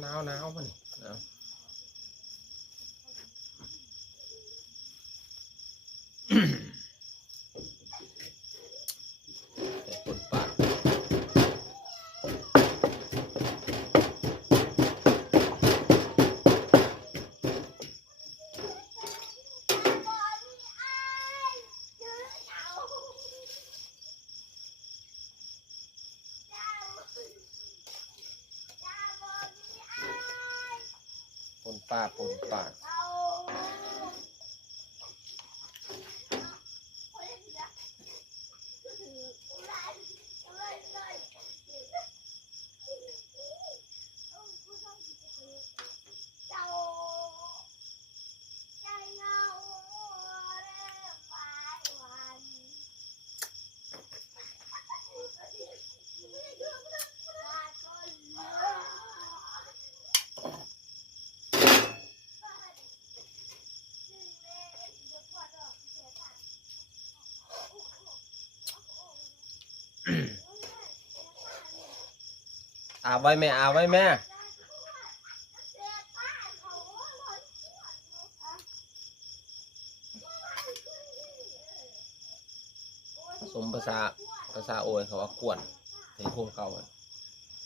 หนาวป่ะนี่หนาวแต่คนปากปนปากอาไว้แม่อาไว้แม่ผสมภาษาโอยเขาว่ากวนในพวกเขา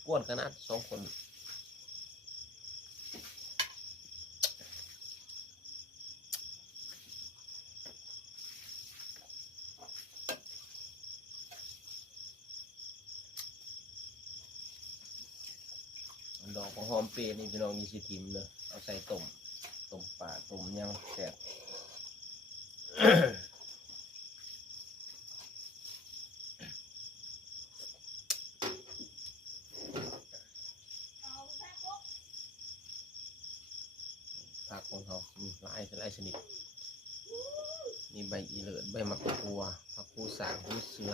กวนขนาด2 คนดอกของหอมเปรย์นี่พี่น้องมีสิทิมเลยเอาใส่ต้มปลาต้มยังแซ่บผักของเขามีหลายชนิดมีใบอีเลิศใบมะกรูดผักกูสางหูเสือ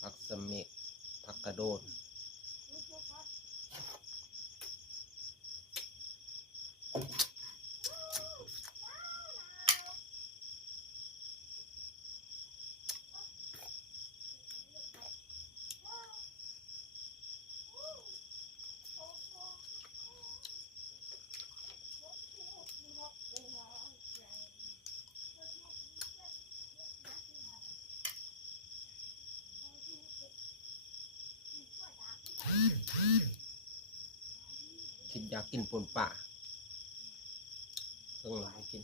ผักสะเม็กผักกระโดดคิดอยากกินปนป่าเพิ่งเราไปกิน